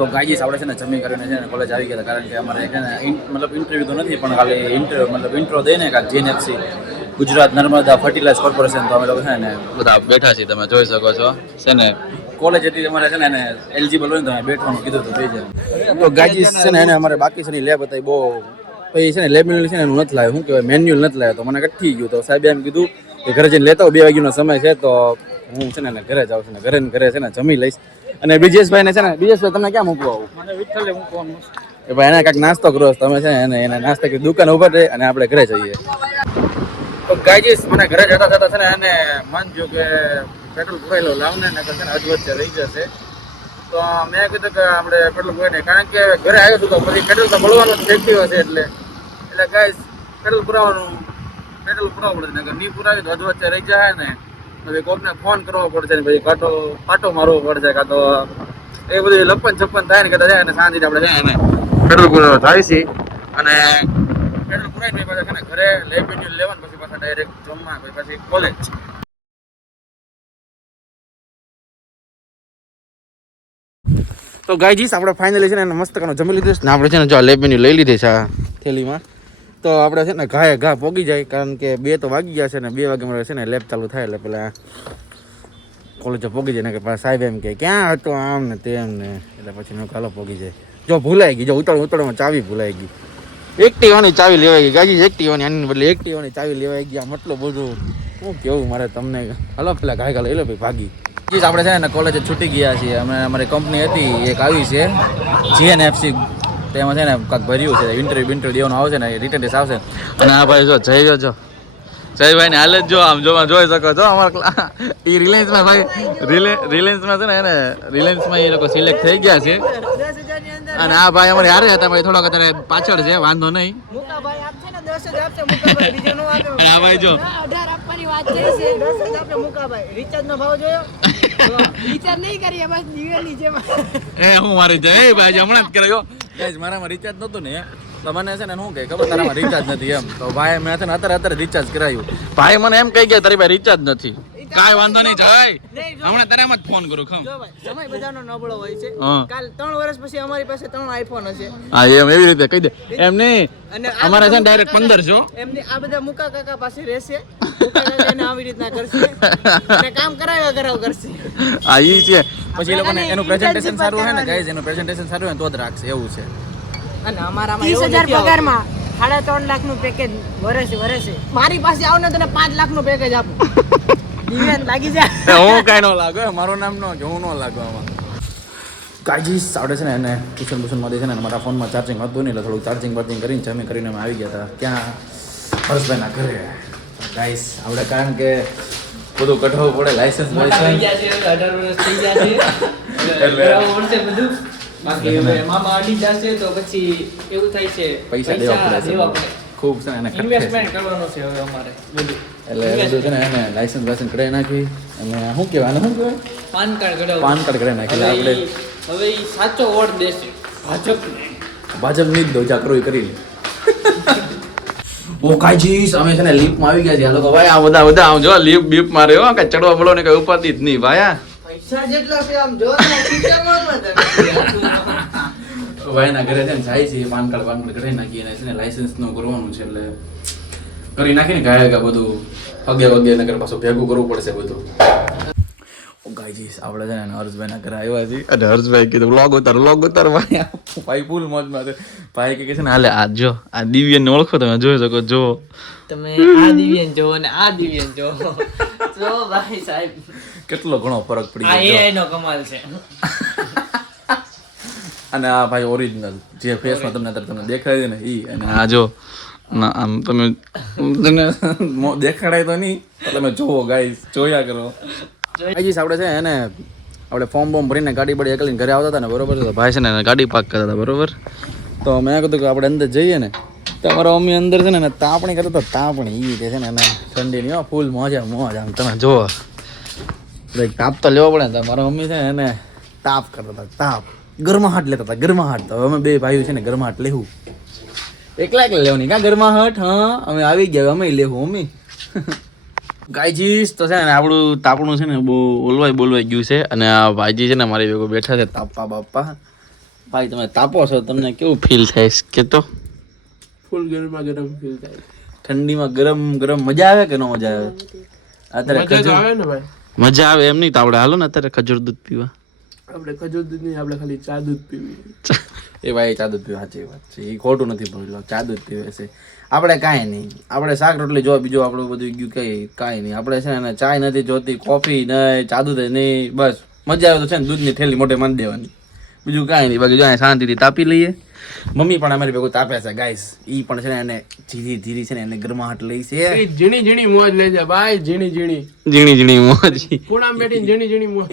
તો ગાઈસ આપણે છે ને જમી કરીને છે ને કોલેજ આવી ગયા હતા, કારણ કે અમારે છે ને મતલબ ઇન્ટરવ્યૂ તો નથી પણ ખાલી ઇન્ટ્રો દઈને કાંઈક GNFC Gujarat Narmada fertilizer corporation, તો અમે લોકો છે ને બધા બેઠા છીએ, તમે જોઈ શકો છો છે ને કોલેજ હતી અમારે છે ને એને એલિજિબલ હોય ને તો બેઠવાનું કીધું તો થઈ જાય. તો ગાઈસ છે ને એને અમારે બાકી છે ને લેબ હતા બહુ, પછી છે ને લેબ મેન્યુઅલ છે ને એનું નથી લાવ્યો, શું કહેવાય મેન્યુઅલ નથી લાવ્યો, તો મને કઠી ગયું. તો સાહેબે એમ કીધું કે ઘરે જઈને લેતા 2 વાગ્યાનો સમય છે, તો હું છે ને ઘરે જાઉં છું ને ઘરે છે ને જમી લઈશ. અને બ્રિજેશભાઈ ને છે ને બ્રિજેશભાઈ તમને ક્યાં મૂકવા આવું? મને વિઠ્ઠલે મૂકવાનું એ ભાઈ, એને કાંઈક નાસ્તો કરો તમે છે ને એને નાસ્તા કરી દુકાન ઉભા રહે અને આપણે ઘરે જઈએ. તો ગાઈસ મને ઘરે જતા જતા છે ને એને મન થયું કે પેટ્રોલ પુરાયેલો લાવને ને છે ને અધવચ્ચે રહી જશે, તો મેં કીધું કે આપણે પેટ્રોલ પુરાય નહીં, કારણ કે ઘરે આવ્યો છું તો પછી પેટ્રોલ તો મળવાનું જ ફેક્ટિવ હશે, એટલે ગાઈસ પેટ્રોલ પુરાવવું પડશે, ને નહીં પુરાવી તો અધવચ્ચે રહી જાય ને પછી કોકને ફોન કરવો પડશે ને પછી પાટો મારવો પડશે, કાં તો એ બધી લપન છપ્પન થાય ને કહેતા જાય અને શાંતિથી આપણે જાય ને પેટ્રોલ પુરાવો થાય છે. અને પેટ્રોલ પુરાય ને પછી છે ને ઘરે લેબ મેન્યુઅલ લેવાનું, પછી પાછા ડાયરેક્ટ જમવા, પછી કોલેજ. તો ગાઈજીસ આપણે ફાઇનલી છે ને મસ્ત કાનો જમી લીધું ને આપણે છે ને જો લેબ મેન્યુ લઈ લીધી છે આ થેલીમાં, તો આપણે છે ને ઘા પોગી જાય, કારણ કે 2 તો વાગી ગયા છે ને 2 વાગે મારે છે ને લેબ ચાલુ થાય એટલે પેલા કોલેજ પોગી જાય ને કે સાહેબ એમ કે ક્યાં હતો આમ ને તેમ ને, એટલે પછી મેં કાલો પોગી જાય. જો ભૂલાઈ ગઈ, જો ઉતાળમાં ચાવી ભૂલાઈ ગઈ, એક્ટિવાની ચાવી લેવાઈ ગઈ ગાજી, એક્ટિવાની આની બદલે એક્ટિવાની ચાવી લેવાઈ ગઈ. આમ એટલું બધું શું કેવું મારે તમને, હલો પેલા ઘાય લઈ લો ભાઈ ભાગી. આપણે છે ને કોલેજ છૂટી ગયા છીએ, અમે અમારી કંપની હતી એક આવી છે જીએનએફસી, તેમાં છે ને કાંઈક ભર્યું છે, ઇન્ટરવ્યુ દેવાનું આવશે ને રિટર્ન ટેસ્ટ આવશે. અને આ ભાઈ જો જયભાઈ ને હાલે જ જો આમ જોઈ શકો છો અમારા એ રિલાયન્સમાં ભાઈ રિલાયન્સમાં છે ને એને રિલાયન્સમાં એ લોકો સિલેક્ટ થઈ ગયા છે. અને આ ભાઈ અમારે હારે હતા ભાઈ, થોડોક અત્યારે પાછળ છે, વાંધો નહીં. અને આ ભાઈ જો હું મારી જાય ભાઈ હમણાં જ કર્યો મારામાં રિચાર્જ નતું ને, તો મને છે ને શું કહે ખબર તારામાં રિચાર્જ નથી એમ, તો ભાઈ મેં છે ને અત્યારે રિચાર્જ કરાવ્યું. ભાઈ મને એમ કહી ગયા તારી ભાઈ રિચાર્જ નથી, કાઈ વાંધો નહીં જાય હમણાં તારામાં જ ફોન કરું. સમય બધાનો નબળો હોય છે, કાલ 3 વર્ષ પછી અમારી પાસે 3 આઈફોન હશે. હા એમ એવી રીતે કહી દે એમ નહીં, અને અમારે છે ને ડાયરેક્ટ 1500 એમની આ બધા મુકા કાકા પાસે રહેશે, મુકા કાકા એને આવી રીતના કરશે અને કામ કરાવ કરશે. હા ઈ છે, પછી એ લોકોને એનું પ્રેઝન્ટેશન સારું હોય ને ગાઈઝ, એનું પ્રેઝન્ટેશન સારું હોય તો જ રાખશે એવું છે. અને અમારામાં 30,000 પગારમાં 3.5 લાખનું પેકેજ વર્ષે મારી પાસે આવ ને તને 5 લાખનું પેકેજ આપું. દિવ્યાન લાગી જાય હું કાઈ ન લાગો, મારું નામ ન કે હું ન લાગો આમાં. ગાઈસ આવડે છે ને એને ટ્યુશનમાંથી છે ને મારા ફોનમાં ચાર્જિંગ હતું નહીં, એટલે થોડુંક ચાર્જિંગ કરીને જમી કરીને અમે આવી ગયા હતા ક્યાં હર્ષભાઈના ઘરે. ગાઈસ આવડે કારણ કે બધું કઢાવવું પડે, લાયસન્સ 18 વર્ષ થઈ ગયા છે એટલે વર્ષે બધું બાકી હવે મામા અડી જશે તો પછી એવું થાય છે પૈસા દેવા પડે ખૂબ છે ને ઇન્વેસ્ટમેન્ટ કરવાનો છે હવે અમારે બધું, એટલે બધું છે ને એને લાયસન્સ કઢાવી નાખી અને શું કહેવાય પાન કાર્ડ કઢાવી નાખી. આપણે હવે ઈ સાચો વોટ દેશે ભાજપની જ દો જાકરો કરી લે. ઓ કાઈજીસ અમે છે ને લીફમાં આવી ગયા છે, આ લોકો ભાઈ આ બધા આમ જો લીફ બીફ મારે હો, કે ચડવા બળો ને કઈ ઉપાધિ જ નહીં ભાઈ. પૈસા જેટલા છે આમ જો ને ખીચામાં ભાઈ ના ઘરે છે ને જાય છે, પાન કાર્ડ કઢાવી નાખી અને છે ને લાયસન્સ નું કરવાનું છે, એટલે કરી નાખીને ગાય બધું અગે નગર પાછું ભેગું કરવું પડશે બધું. ગાઈજીસ આપણે છે ને હર્ષભાઈ ના ઘરે આવ્યા છીએ, અને હર્ષભાઈ કીધું વ્લોગ ઉતાર ભાઈ ફૂલ મોજમાં છે. ભાઈ કે છે ને હાલે આ જો આ દિવ્યન ને ઓળખો તમે જોઈ શકો, જો તમે આ દિવ્યન જો અને આ દિવ્યન જો જો ભાઈ સાહેબ કેટલો ઘણો ફરક પડી ગયો. આ AI નો કમાલ છે. અને આ ભાઈ ઓરિજિનલ જે ફેસમાં તમને દેખાય છે ને ઈ, અને આ જો ના આમ તમે દેખાડાય તો નહીં, તમે જોવો ગાઈસ, જોયા કરો. ગાઈસ આપણે છે એને આપણે ફોર્મ ભરીને ગાડી બડી એકલીને ઘરે આવતા હતા ને બરોબર, તો ભાઈ છે ને ગાડી પાર્ક કરતા હતા બરોબર, તો મેં કીધું કે આપણે અંદર જઈએ ને, તો અમારા મમ્મી અંદર છે ને તાપણી કરતા હતા, તાપણી એ રીતે છે ને એને ઠંડીની ફૂલ મોજ આમ તમે જોવો તાપ તો લેવો પડે ને. મારા મમ્મી છે ને એને તાપ કરતા હતા, તાપ ગરમાહટ લેતા હતા, ગરમાહટ. તો અમે 2 ભાઈઓ છે ને ગરમાહટ લેવું, એકલા લેવાની કા ગરમાહટ. હા અમે આવી ગયા, અમે લેવું મમ્મી. ગાઈજીસ તો છે ને આપણું તાપણું છે ને બહુ બોલવાઈ ગયું છે, અને આ ભાઈજી છે ને મારી ભેગો બેઠા છે તાપવા બાપા, ભાઈ તમે તાપો છો, તમને કેવું ફીલ થાય કે તો? ફૂલ ગરમા ગરમ ફીલ થાય. ઠંડીમાં ગરમ ગરમ મજા આવે કે ન મજા આવે? અત્યારે મજા તો ખજૂર આવે ને ભાઈ. મજા આવે એમ નહીં તો આપણે હાલો ને અત્યારે ખજૂર દૂધ પીવા. આપણે ખજૂર દૂધ નહીં, આપણે ખાલી ચા દૂધ પીવી. એ ભાઈ ચા દૂધ પીવા સાચી વાત છે, એ ખોટું નથી બોલ્યો, ચા દૂધ પીવે છે. આપણે કાંઈ નહીં, આપણે શાક રોટલી જો બીજું આપણું બધું ગયું કાંઈ નહીં. આપણે છે ને ચાય નથી જોતી, કોફી નહીં, ચા દૂધ નહીં, બસ મજા આવે તો છે ને દૂધની થેલી મોઢે માંડી દેવાની, બીજું કાંઈ નહીં. બાકી જો અહીંયા શાંતિથી તાપી લઈએ. મમ્મી પણ અમારી ભેગું તાપે છે ગાઈસ, ઈ પણ છે ને એને ધીરી ધીરી છે ને એને ગરમાહટ લઈ છે. એ ઝીણી ઝીણી મોજ લઈ જાય ભાઈ, ઝીણી ઝીણી ઝીણી ઝીણી મોજ. ખૂણામાં બેઠીને ઝીણી ઝીણી મોજ.